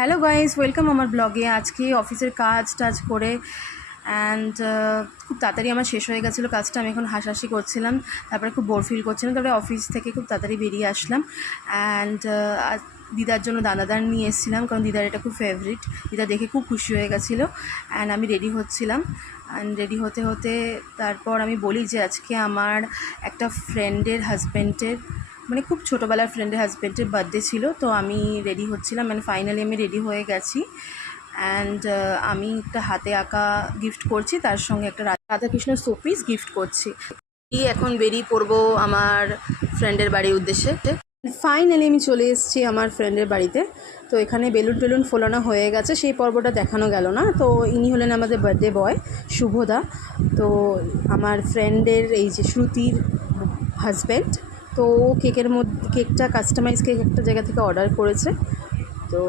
Hello guys, welcome আমার ব্লগে। আজকে অফিসের কাজ করে অ্যান্ড খুব তাড়াতাড়ি আমার শেষ হয়ে গেছিলো কাজটা। আমি এখন হাসাহাসি করছিলাম, তারপরে খুব বোর ফিল করছিলাম। তারপরে অফিস থেকে খুব তাড়াতাড়ি বেরিয়ে আসলাম অ্যান্ড দিদার জন্য দানাদার নিয়ে এসেছিলাম, কারণ দিদার এটা খুব ফেভারিট। দিদা দেখে খুব খুশি হয়ে গেছিলো অ্যান্ড আমি রেডি হচ্ছিলাম। অ্যান্ড রেডি হতে হতে তারপর আমি বলি যে আজকে আমার একটা ফ্রেন্ডের হাজব্যান্ডের, মানে খুব ছোটোবেলার ফ্রেন্ডের হাজব্যান্ডের বার্থডে ছিল। তো আমি রেডি হচ্ছিলাম, মানে ফাইনালি আমি রেডি হয়ে গেছি অ্যান্ড আমি একটা হাতে আঁকা গিফট করছি, তার সঙ্গে একটা রাধাকৃষ্ণ শোপিস গিফট করছি। এখন বেরিয়ে পড়বো আমার ফ্রেন্ডের বাড়ির উদ্দেশ্যে। ফাইনালি আমি চলে এসেছি আমার ফ্রেন্ডের বাড়িতে। তো এখানে বেলুন টেলুন ফোলানো হয়ে গেছে, সেই পর্বটা দেখানো গেল না। তো ইনি হলেন আমাদের বার্থডে বয় শুভদা। তো আমার ফ্রেন্ডের এই যে শ্রুতির হাজব্যান্ড, তো কেকের মধ্যে কেকটা কাস্টমাইজ কেক একটা জায়গা থেকে অর্ডার করেছে। তো